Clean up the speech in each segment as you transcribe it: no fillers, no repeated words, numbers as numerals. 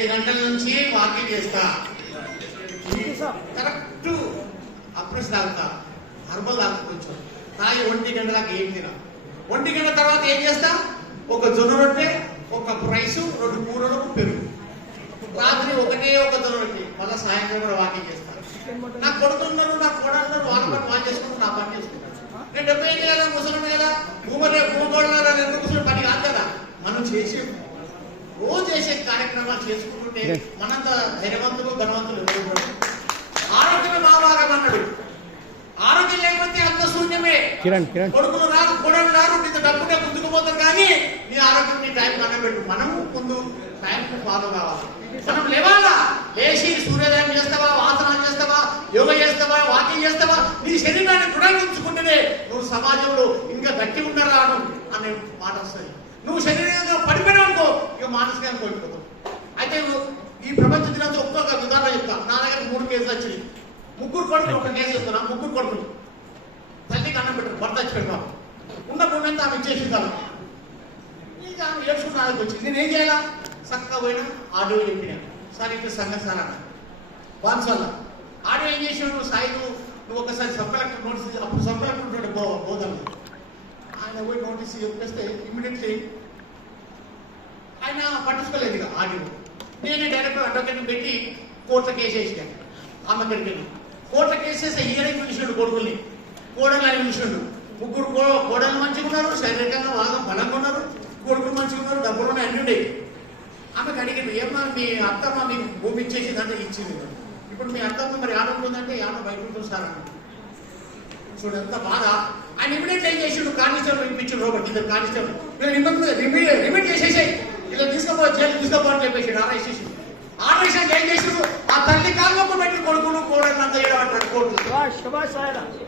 5 గంటల నుంచి వాకింగ్ చేస్తా, కరెక్ట్ అప్రెస్ తాగుతా, హర్బల్ తాగుతా, కొంచెం తాగి 1 గంట దాకా ఏం తినా. 1 గంట తర్వాత ఏం చేస్తా, ఒక జొన్న రొట్టె, ఒక రైసు, 2 కూరలు, పెరుగు. రాత్రి ఒకటే ఒక జొన్న రొట్టె. మళ్ళీ సాయంత్రం కూడా వాకింగ్ చేస్తాను. నా కొడుకున్నారు, నా కోడలున్నారు, వాళ్ళ పని వాళ్ళు చేసుకుంటారు, నా పని చేసుకుంటారు. నేను 75 కదా, ముసలి కదా, భూగోళాలు కూర్చుని పని కాదు కదా. మనం చేసే రోజు చేసే కార్యక్రమాలు చేసుకుంటుంటే మనంత ధైర్యవంతులు ధనవంతులు ఎవరు. ఆరోగ్యమే మహాభాగం అన్నాడు. ఆరోగ్యం లేకపోతే అంత శూన్యమే. కొడుకులు రారు, కోడలు రారు, నీకు డబ్బుంటే ముందుకు పోతారు, కానీ నీ ఆరోగ్యం నీ టైం కనబెట్టు. మనము ముందు టైం ఫాలో కావాలి. మనం లేవాలా, లేచి సూర్యోదయం చేస్తావా, ఆసనాలు చేస్తావా, యోగా చేస్తావా, వాకింగ్ చేస్తావా, నీ శరీరాన్ని దృఢంచుకుంటేనే నువ్వు సమాజంలో ఇంకా గట్టి ఉండరాను అనే మాట వస్తుంది. నువ్వు శరీరంగా పడిపోయినా అనుకో, ఇక మానసికంగా కోల్పోతావు. అయితే ఈ ప్రపంచ దినోత్సవం ఒక్కొక్క ఉదాహరణ చెప్తా. నా దగ్గర 3 కేసులు వచ్చినాయి. 3 కొడుకులు, ఒక కేసు చెప్తున్నా. 3 కొడుకులు తల్లికి అన్నం పెట్టారు, భర్త చచ్చిపోయినా ఉన్న భూమింతా ఆమె ఇచ్చేసిందాను. ఇంకా ఆమె ఏడ్చుకున్న ఆమెకు వచ్చింది. నేను ఏం చేయాలా, చక్కగా పోయినా ఆడియో చెప్పినా, సార్ ఇట్లా సంగతి సార్ అన్న బాన్సాల ఆడియో ఏం చేసినాడు, సాయి నువ్వు ఒకసారి సబ్ కలెక్టర్ నోటీస్, అప్పుడు సబ్ కలెక్టర్ ఉంటాడు బోధన, ఆయన పోయి నోటీస్ చెప్పేస్తే ఇమ్మీడియట్లీ ఆయన పట్టించుకోలేదు ఇక ఆడియో. నేనే డైరెక్టర్ అడ్వకేట్ని పెట్టి కోర్టులో కేసు వేసాను. ఆమె దగ్గరికి కోర్టులో కేసు వేస్తే హియరింగ్ పిలిచాడు, కొడుకుల్ని కోడలు అని పిలిచాడు. 3 కోడలు మంచిగా ఉన్నారు, శారీరకంగా బాగా బలంగా ఉన్నారు, కొడుకులు మంచిగా ఉన్నారు, డబ్బులు ఉన్నాయి, అన్ని ఉండేవి. ఆమెకు అడిగింది, ఏమన్నా మీ అత్తమ్మ మీకు భూమి ఇచ్చేసిందంటే ఇచ్చింది. ఇప్పుడు మీ అత్తమ్మ మరి ఆడుకుంటుందంటే ఏమన్నా బయట ఉంటుంది సార్ అన్న. చూడు ఎంత బాధ. ఆయన ఇమీడియట్ ఏం చేసిండు, కానిస్టేబుల్ ఇప్పించాడు, రోబోట్ 2 కానిస్టేబుల్. నేను రిమీట్ చేసేసాయి, ఇలా తీసుకోపో, జైలు తీసుకోపో అని చెప్పేసి ఆర్డర్ చేసి ఏం చేసాడు, ఆ తల్లి కాళ్ళకు పెట్టి కొడుకులు కోడలు అంతా ఏడబడ్డాడు కోర్టు.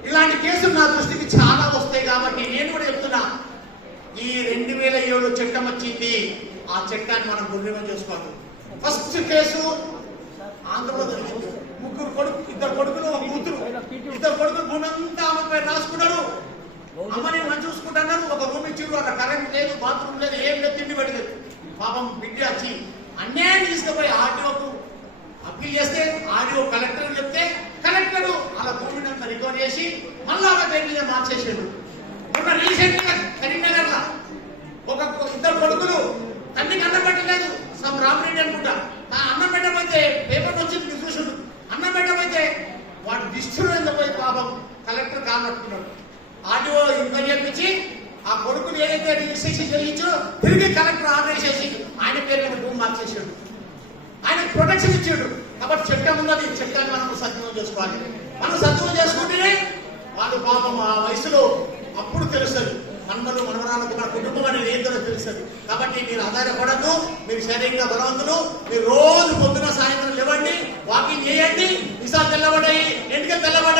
ఇలాంటి కేసులు నా దృష్టికి చాలా వస్తాయి. కాబట్టి నేను కూడా చెప్తున్నా, ఈ 2007 చట్టం వచ్చింది, ఆ చట్టాన్ని మనం గుర్రం చేసుకోవాలి. ఫస్ట్ కేసు ఆంధ్రప్రదేశ్ 2 కొడుకులు 1 కూతురు, 2 కొడుకులు భూమంతా ఆమె పేరు రాసుకున్నారు. అమ్మని మంచి చూసుకుంటున్నారు, ఒక రూమ్ ఇచ్చారు, అక్కడ కరెంట్ లేదు, బాత్రూమ్ లేదు, ఏం లేదు, తిండి పెట్టలేదు. పాపం బిడ్డ వచ్చి అన్యాయం తీసుకుపోయి ఆర్డీఓకు అప్పీల్ చేస్తే, ఆర్డీఓ కలెక్టర్ చెప్తే కలెక్టర్ అలా భూమిని అంతా రికవర్ చేసి మళ్ళా ఆమె పేరు మీద మార్చేసాడు. మొన్న రీసెంట్ గా కరీంనగర్ లా ఒక 2 కొడుకులు తల్లికి అన్నం పెట్టలేదు, సమ్ రామరెడ్డి అనుకుంటా, అన్నం పెట్టకపోతే పేపర్ వచ్చింది చూసాడు, అన్నం పెట్టకపోతే వాడు దిష్టిలో పోయి పాపం కలెక్టర్ కానట్టుకున్నాడు. ఆర్డీఓ ఎంక్వైరీ చేయించి ఆ కొడుకులు ఏదైతే రిజిస్ట్రేషన్ చేయించో తిరిగి కలెక్టర్ ఆర్డర్ చేసి ఆయన పేరు మీద భూమి మార్చేసాడు. ఆయనకు ప్రొటెక్షన్ ఇచ్చాడు. కాబట్టి చట్టం ఉన్నది, చట్టాన్ని మనం సద్వినియోగం చేసుకోవాలి. మనం సద్వినియోగం చేసుకుంటేనే వాళ్ళు పాపం ఆ వయసులో అప్పుడు తెలుస్తుంది, మనమలు మనవరాలకు మన కుటుంబం అనేది ఏంటో తెలుస్తుంది. కాబట్టి మీరు ఆధారపడద్దు, మీరు శరీరంగా బలవంతులు. మీరు రోజు పొద్దున సాయంత్రం లేవండి, వాకింగ్ చేయండి, విషాలు తెల్లబడ్డాయి, ఎంటికలు తెల్లబడ్డాయి.